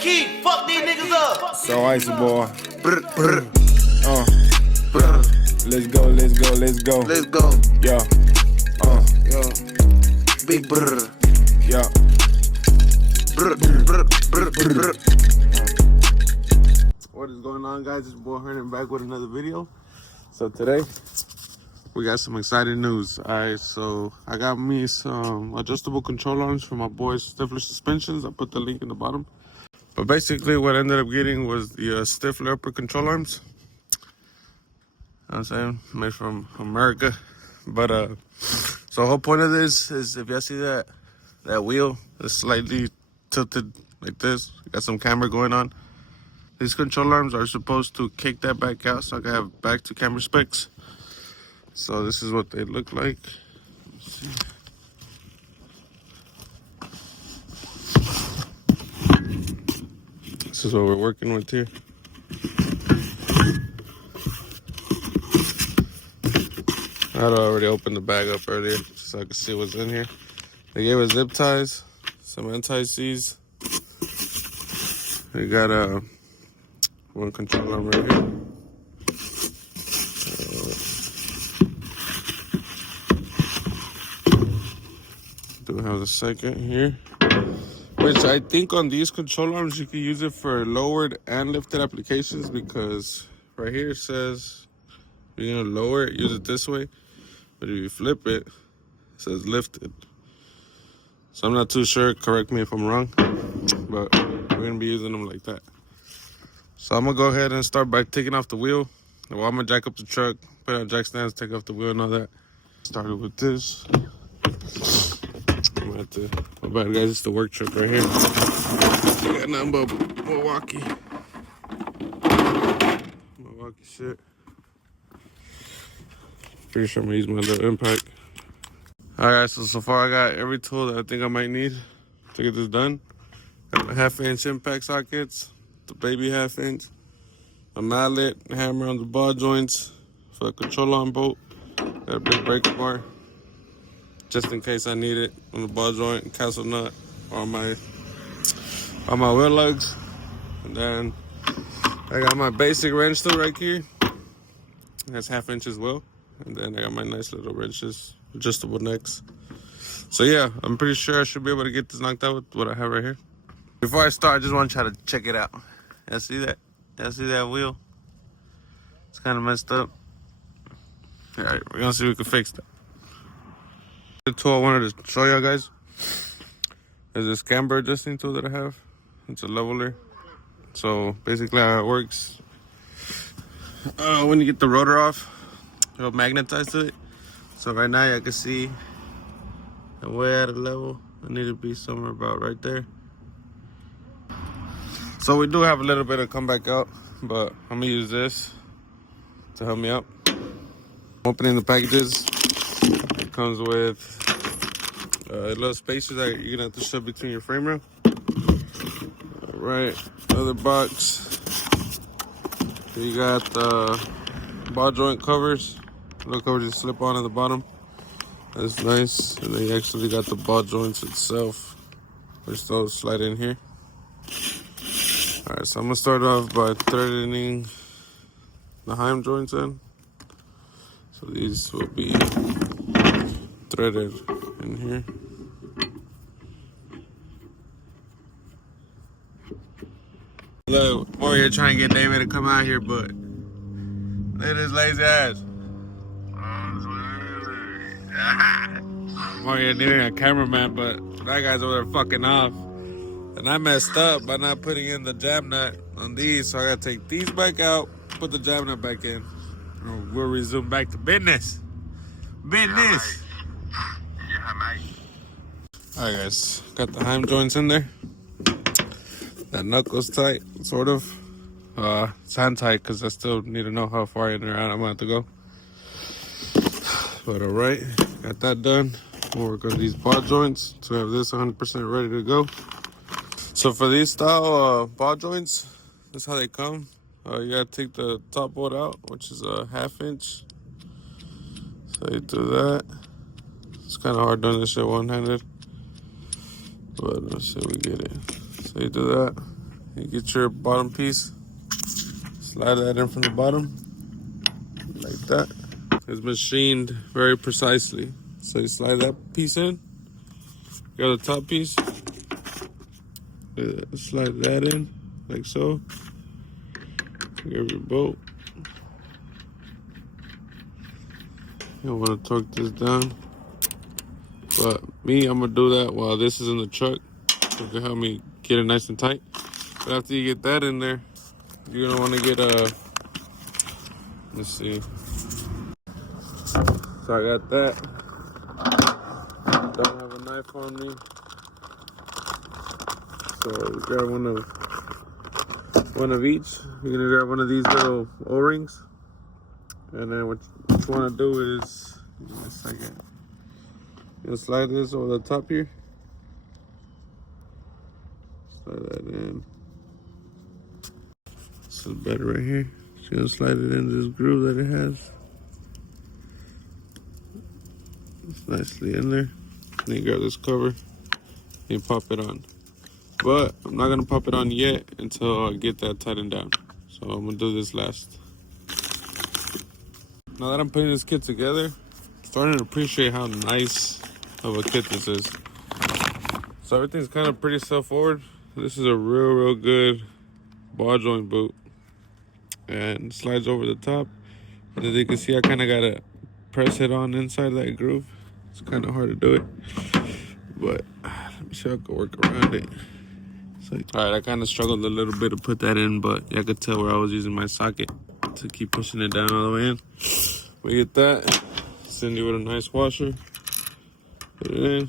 key, fuck these niggas up. SoIcyBoyz. Let's go. Let's go. Yeah. Big brr. Yeah. Brr. What is going on, guys? It's your boy Hernan back with another video. So today we got some exciting news. Alright, so I got me some adjustable control arms for my boys Stiffler suspensions. I put the link in the bottom. But basically what I ended up getting was the Stiffler upper control arms. You know what I'm saying? Made from America. But so the whole point of this is, if y'all see that wheel is slightly tilted like this, got some camera going on. These control arms are supposed to kick that back out so I can have back to camera specs. So this is what they look like. Let's see. This is what we're working with here. I had already opened the bag up earlier so I could see what's in here. They gave us zip ties, some anti-seize. We got one control arm right here. Do have the second here, which I think on these control arms you can use it for lowered and lifted applications, because right here it says if you're gonna lower it, use it this way, but if you flip it, it says lifted. So I'm not too sure, correct me if I'm wrong, but we're gonna be using them like that. So I'm gonna go ahead and start by taking off the wheel. Well, I'm gonna jack up the truck, put on jack stands, take off the wheel and all that. Started with this. I'm gonna have to, my bad guys, it's the work truck right here. I got nothing but Milwaukee shit. Pretty sure I'm gonna use my little impact. Alright, so far I got every tool that I think I might need to get this done. Got my 1/2-inch impact sockets, the baby 1/2 inch, a mallet, a hammer on the ball joints for the control arm bolt, got a big breaker bar just in case I need it on the ball joint, castle nut, on my wheel lugs. And then I got my basic wrench tool right here. That's 1/2 inch as well. And then I got my nice little wrenches, adjustable necks. So yeah, I'm pretty sure I should be able to get this knocked out with what I have right here. Before I start, I just want to try to check it out. Y'all see that? Y'all see that wheel? It's kind of messed up. All right, we're gonna see if we can fix that. The tool I wanted to show y'all guys is this camber adjusting tool that I have. It's a leveler. So basically how it works, when you get the rotor off, it'll magnetize to it. So right now you can see I'm way out of level. I need to be somewhere about right there. So we do have a little bit of comeback out, but I'm gonna use this to help me out. Opening the packages. It comes with little spacers that you're gonna have to shove between your frame rail. Right, another box. You got the ball joint covers. Little covers you slip on at the bottom. That's nice. And then you actually got the ball joints itself, which those slide in here. Alright, so I'm gonna start off by threading the heim joints in. So these will be threaded in here. Look, Warrior trying to get David to come out here, but look at his lazy ass. Warrior needing a cameraman, but that guy's over there fucking off. And I messed up by not putting in the jam nut on these, so I gotta take these back out, put the jam nut back in. And we'll resume back to business. Business. Alright guys, got the heim joints in there. That knuckle's tight, sort of. It's hand tight because I still need to know how far in or out I'm gonna have to go. But alright, got that done. We'll work on these ball joints to have this 100% ready to go. So for these style ball joints, that's how they come. You gotta take the top bolt out, which is a 1/2 inch. So you do that. It's kind of hard doing this shit one-handed, but let's see if we get it. So you do that. You get your bottom piece, slide that in from the bottom, like that. It's machined very precisely. So you slide that piece in, got the top piece, slide that in, like so. Grab your bolt. You want to torque this down. But me, I'm going to do that while this is in the truck. So it can help me get it nice and tight. But after you get that in there, you're going to want to get a... Let's see. So I got that. Don't have a knife on me. So grab one of each. You're going to grab one of these little O-rings. And then what you want to do is... Give me a second. You're going to slide this over the top here. Slide that in. This is better right here. Just gonna slide it into this groove that it has. It's nicely in there. Then you grab this cover and you pop it on. But I'm not gonna pop it on yet until I get that tightened down. So I'm gonna do this last. Now that I'm putting this kit together, I'm starting to appreciate how nice of a kit this is. So everything's kind of pretty self-forward. This is a real good ball joint boot. And slides over the top. And as you can see, I kind of got to press it on inside that groove. It's kind of hard to do it. But let me see if I can work around it. So, all right, I kind of struggled a little bit to put that in, but I could tell where I was using my socket to keep pushing it down all the way in. We get that. Send you with a nice washer. Put it in.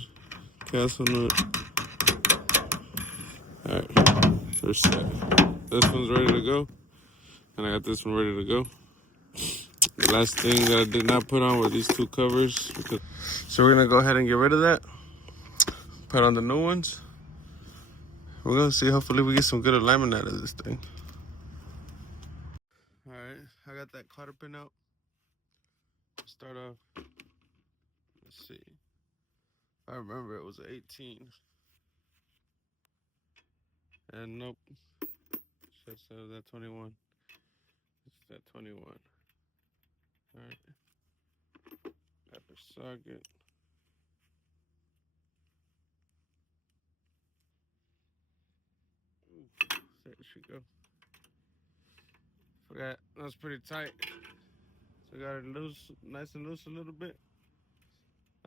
Cast on it. All right, first step. This one's ready to go. And I got this one ready to go. The last thing that I did not put on were these two covers. So we're gonna go ahead and get rid of that. Put on the new ones. We're gonna see, hopefully we get some good alignment out of this thing. All right, I got that cotter pin out. Start off, let's see. I remember it was an 18. And nope, should say that 21. It's that 21. All right. Got the socket. Ooh, there she go. Forgot, that was pretty tight. So I got it loose, nice and loose a little bit.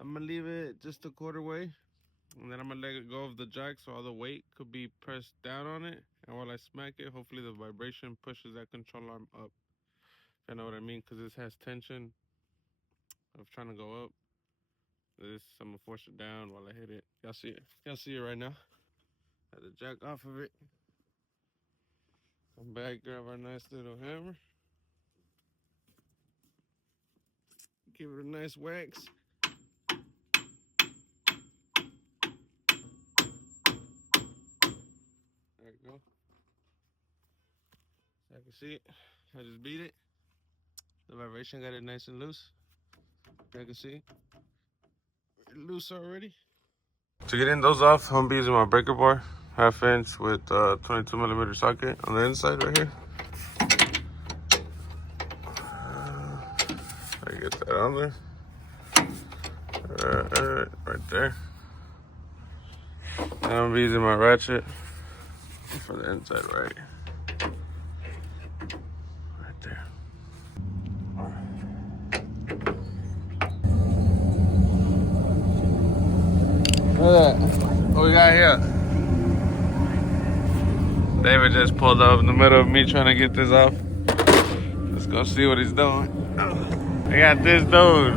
I'm gonna leave it just a quarter way. And then I'm gonna let it go of the jack so all the weight could be pressed down on it. And while I smack it, hopefully the vibration pushes that control arm up. You know what I mean? Because this has tension of trying to go up. This, I'm gonna force it down while I hit it. Y'all see it? Y'all see it right now? Got the jack off of it. Come back, grab our nice little hammer. Give it a nice wax. There you go. So I can see it. I just beat it. The vibration got it nice and loose. I can see. Loose already. To get in those off, I'm gonna be using my breaker bar, 1/2 inch with 22mm socket on the inside right here. I get that on there. Right there. And I'm gonna be using my ratchet for the inside right there. Look at that. What we got here? David just pulled up in the middle of me trying to get this off. Let's go see what he's doing. I got this dude.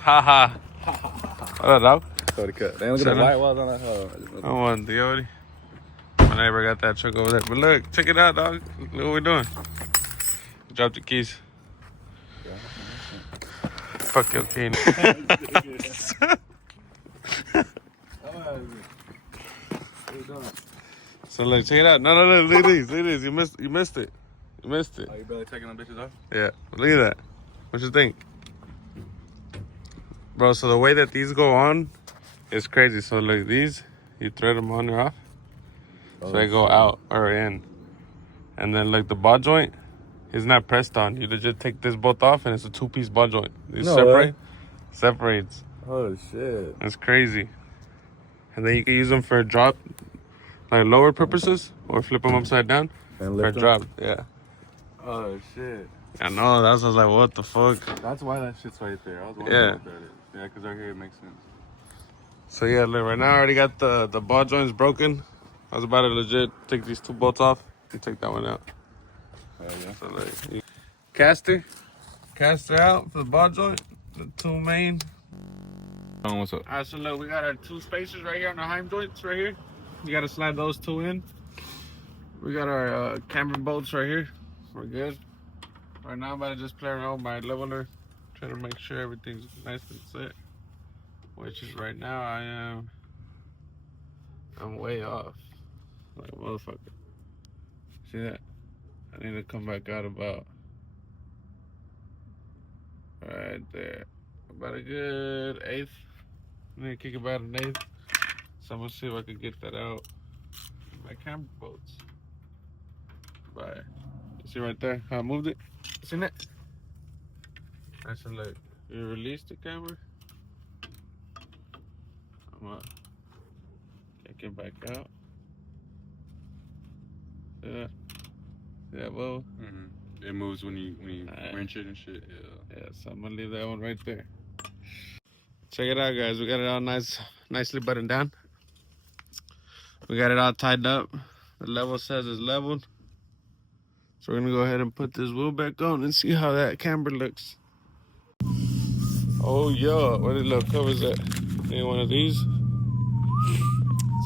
Haha. What up, dog? Sorry, cut. Damn, look at the white walls on that hoe. I want the My neighbor got that truck over there. But look, check it out, dog. Look what we're doing. Drop the keys. Fuck your key. So look, check it out. No, look at these. Look at this. You missed it. You missed it. Oh, you barely taking them bitches off? Yeah. Look at that. What you think? Bro, so the way that these go on is crazy. So look, these, You thread them on or off. Oh, So they go shit. out or in. And then like the ball joint is not pressed on. You legit take this bolt off and it's a 2-piece ball joint. You No separate. way. Separates. Oh shit. That's crazy. And then you can use them for a drop, like lower purposes, or flip them upside down And for a lift 'em? drop. Yeah. Oh shit. I know. That's I was like, what the fuck? That's why that shit's right there. I was wondering Yeah. about that. Yeah, because right here it makes sense. So yeah, look, right now I already got the ball joints broken. I was about to legit take these 2 bolts off and take that one out. Hell yeah. So like, caster out for the ball joint, the 2 main. What's up? Alright, so look, we got our 2 spacers right here on our heim joints right here. You gotta slide those 2 in. We got our camber bolts right here. We're good. Right now I'm about to just play around with my leveler, try to make sure everything's nice and set. Which is right now I'm way off. Like a motherfucker. See that? I need to come back out about right there. About a good 1/8. I need to kick about an 1/8. So I'm gonna see if I can get that out. My camber bolts. Bye. See right there how I moved it? Seen it? I said look, you release the camera. I'm gonna kick it back out. See that? See that bubble? Mm-hmm. It moves when you wrench it and shit. Yeah. Yeah, so I'm gonna leave that one right there. Check it out, guys. We got it all nicely buttoned down. We got it all tied up. The level says it's leveled. So we're gonna go ahead and put this wheel back on and see how that camber looks. Oh yeah, where the little covers at? Need one of these.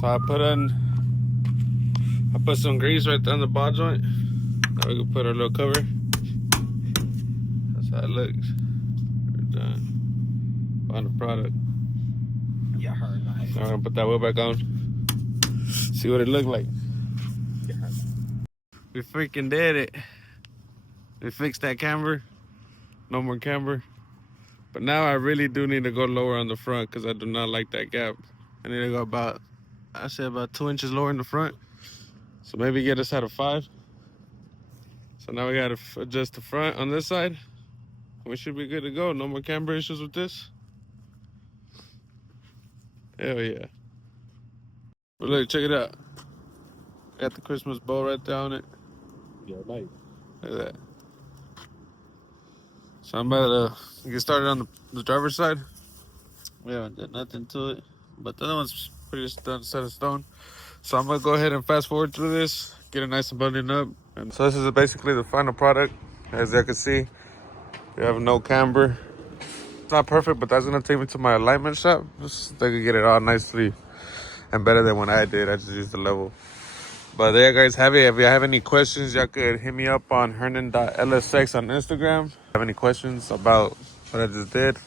So I put some grease right there on the ball joint. Now we can put our little cover. That's how it looks. We're done. On the product. Yeah, hard nice. Now we're gonna put that wheel back on. See what it looked like. We freaking did it. We fixed that camber. No more camber. But now I really do need to go lower on the front because I do not like that gap. I need to go about 2 inches lower in the front. So maybe get us out of 5. So now we gotta adjust the front on this side. We should be good to go. No more camber issues with this. Hell yeah. But look, check it out. Got the Christmas bow right there on it. Yeah, nice. Look at that. So I'm about to get started on the driver's side. We haven't done nothing to it. But the other one's pretty set in stone. So I'm going to go ahead and fast forward through this. Get it nice and buttoned up. And so this is basically the final product. As you can see, we have no camber. It's not perfect, but that's going to take me to my alignment shop. Just so they can get it all nicely and better than when I did. I just used the level. But there you guys have it. If you have any questions, y'all could hit me up on hernan.lsx on Instagram. If you have any questions about what I just did,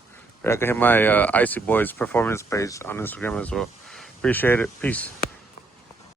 y'all can hit my SoIcyBoyz performance page on Instagram as well. Appreciate it. Peace.